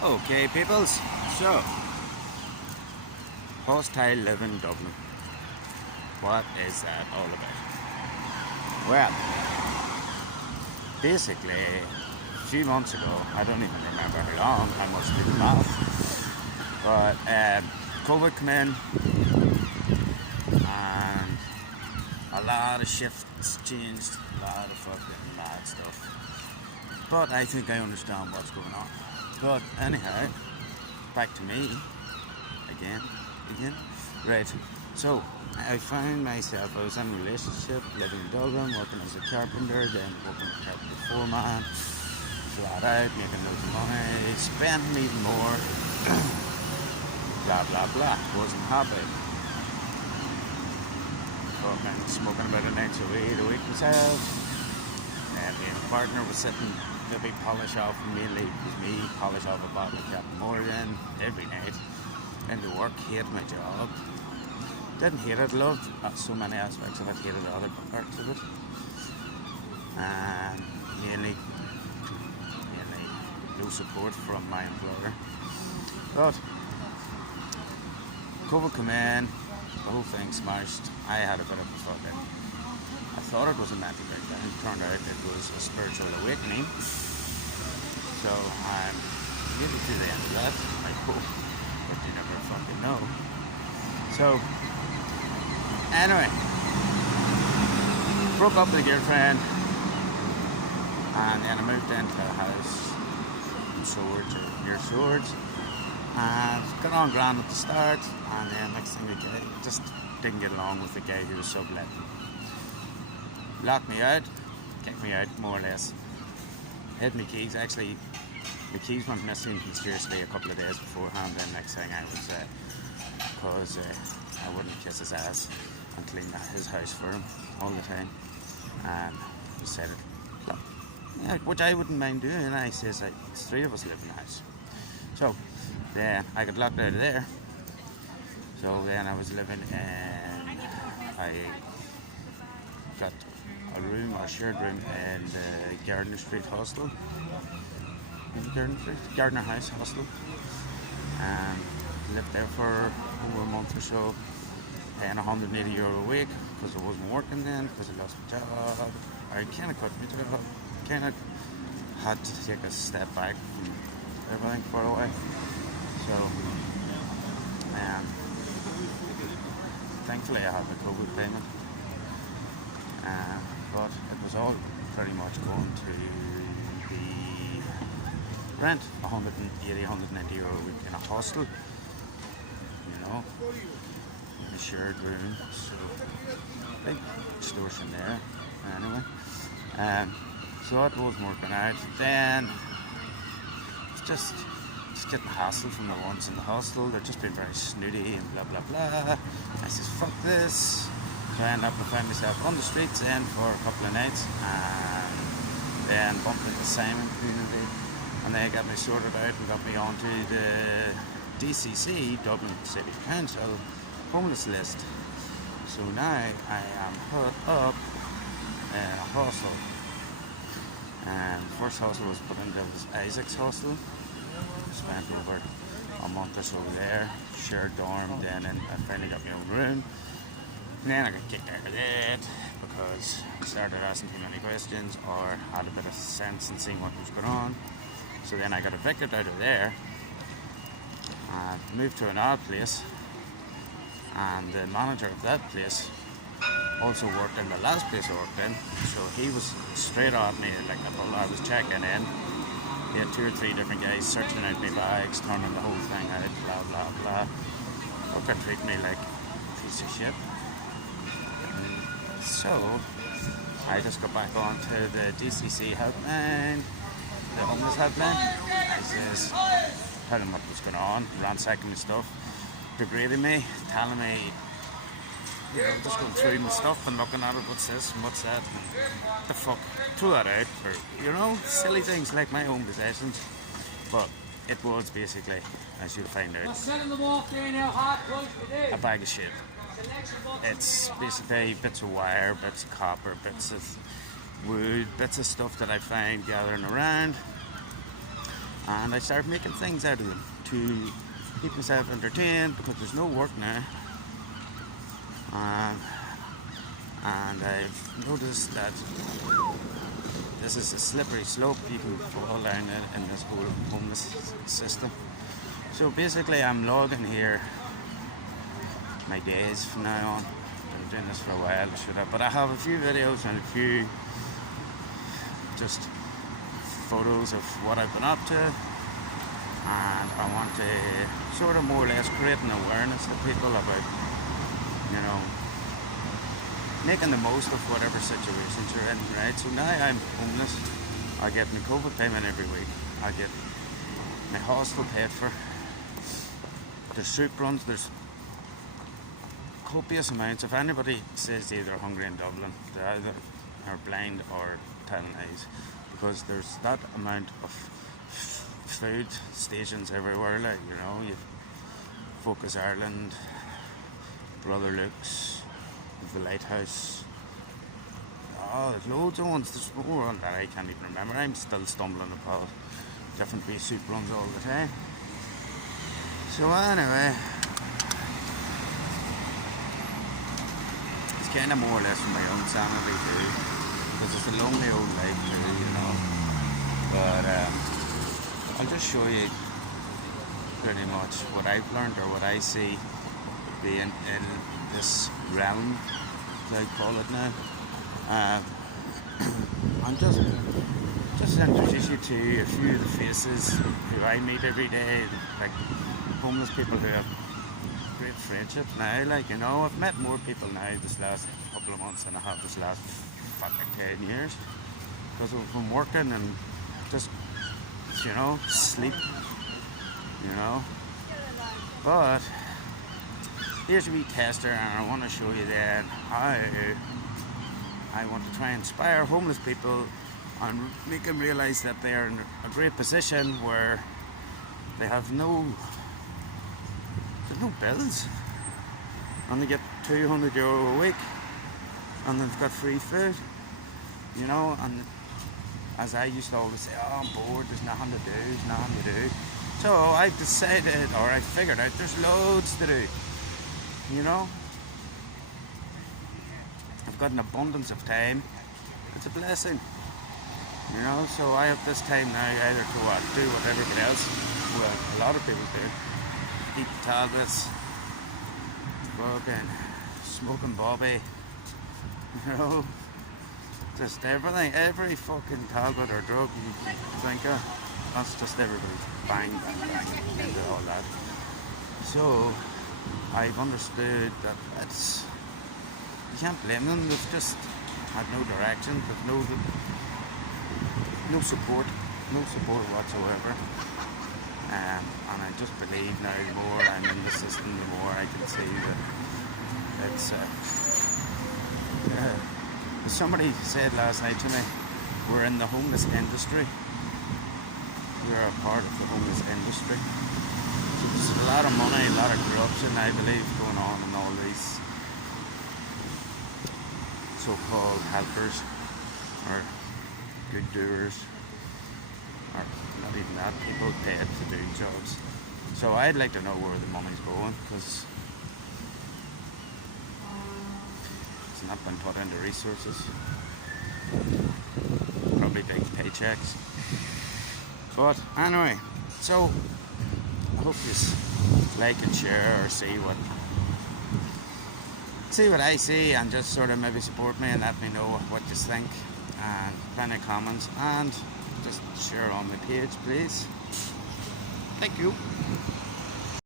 Okay, peoples. So, hostile living Dublin. What is that all about? Well, basically, a few months ago, I don't even remember how long, I must do the math, but COVID came in and a lot of shifts changed, a lot of fucking mad stuff. But I think I understand what's going on. But anyhow, back to me again. Right. So I found myself, I was in a relationship, living in Dublin, working as a carpenter, then working as a carpenter foreman, flat out, making loads of money, spending even more, blah blah blah. Wasn't happy. Fucking smoking about an inch of weed a week myself. And me and my partner was sitting, maybe polish off, mainly it was me, polish off a bottle of Captain Morgan every night. Into work, hated my job. Didn't hate it, loved so many aspects of it, hated other parts of it. And mainly no support from my employer. But COVID came in, the whole thing smashed. I had a bit of a fucking, I thought it was a mental breakdown. It turned out it was a spiritual awakening. So I'm nearly to the end of that, I hope, but you never fucking know. So anyway, broke up with a girlfriend, and then I moved into a house in Swords, or near Swords, and got on grand at the start, and then next thing the guy just didn't get along with the guy who was subletting. Locked me out, kicked me out more or less, hid my keys. Actually, the keys went missing mysteriously a couple of days beforehand, then next thing I was, because I wouldn't kiss his ass and clean his house for him all the time, and he said it, yeah, which I wouldn't mind doing, and I says, like, it's three of us live in the house. So then I got locked out of there. So then I was living in, I got a room, a shared room in the Gardner Street hostel, Gardner House hostel, and lived there for over a month or so, paying €180 a week because I wasn't working then, because I lost my job. I kind of quit my job, kind of had to take a step back from everything for a while. So, thankfully I had the COVID payment, but it was all pretty much going to the rent, €180, €190 a week in a hostel, you know, in a shared room, so big extortion there. Anyway, so that wasn't working out. Then it's just getting hassled from the ones in the hostel. They're just being very snooty and blah blah blah. I says fuck this. So I ended up finding myself on the streets then for a couple of nights, and then bumped into Simon community, and they got me sorted out and got me onto the DCC, Dublin City Council, homeless list. So now I am put up in a hostel, and the first hostel was put into was Isaac's hostel. Spent over a month or so there, shared dorm, then I finally got my own room. And then I got kicked out of that because I started asking too many questions, or had a bit of sense in seeing what was going on. So then I got evicted out of there and moved to another place, and the manager of that place also worked in the last place I worked in, so he was straight at me like a bull. I was checking in, he had 2 or 3 different guys searching out my bags, turning the whole thing out, blah blah blah. Fucking treat me like a piece of shit. So I just got back onto the DCC helpline, the homeless helpline. I says, telling him what was going on, ransacking my stuff, degrading me, telling me, you know, just going through my stuff and looking at it, what's this and what's that, and the fuck, throw that out for, you know, silly things like my own possessions. But it was basically, as you'll find out, a bag of shit. It's basically bits of wire, bits of copper, bits of wood, bits of stuff that I find gathering around, and I started making things out of them to keep myself entertained because there's no work now. And I've noticed that this is a slippery slope. You can fall down it in this whole homeless system. So basically I'm logging here my days from now on. I've been doing this for a while, but I have a few videos and a few just photos of what I've been up to, and I want to sort of more or less create an awareness to people about, you know, making the most of whatever situations you're in, right? So now I'm homeless. I get my COVID payment every week. I get my hostel paid for. There's soup runs. There's copious amounts. If anybody says they're hungry in Dublin, they either are blind or telling lies, because there's that amount of food stations everywhere. Like, you know, you've Focus Ireland, Brother Luke's, the Lighthouse. Oh, there's loads of ones. There's more on that I can't even remember. I'm still stumbling upon different wee soup runs all the time. So anyway, it's kind of more or less for my own sanity too, because it's a lonely old life too, you know. But I'll just show you pretty much what I've learned, or what I see being in this realm, as I call it now. I'm just introduce you to a few of the faces who I meet every day, like homeless people who have great friendships now. Like, you know, I've met more people now this last couple of months than I have this last fucking 10 years, because I've been working and just, you know, sleep, you know. But here's a wee tester, and I want to show you then how I want to try and inspire homeless people and make them realise that they are in a great position where they have no bills, and they get €200 a week, and they've got free food, you know. And as I used to always say, oh, I'm bored, there's nothing to do. So I've decided, or I figured out, there's loads to do, you know. I've got an abundance of time. It's a blessing, you know. So I have this time now either to do what everybody else, well, a lot of people do, eat tablets, fucking smoking bobby, you know, just everything, every fucking tablet or drug you can think of, that's just everybody bang into all that. So I've understood that it's, you can't blame them. They've just had no direction, they've no support whatsoever. And I just believe now, the more I'm in the system, the more I can see that it's somebody said last night to me, we're in the homeless industry. We're a part of the homeless industry. So there's a lot of money, a lot of corruption, I believe, going on in all these so-called helpers, or good doers, or not even that, people paid to do jobs. So I'd like to know where the money's going, because it's not been put into resources. Probably big paychecks. But anyway, so I hope you like and share, or see what I see, and just sort of maybe support me and let me know what you think, and plenty of comments, and just share on my page, please. Thank you.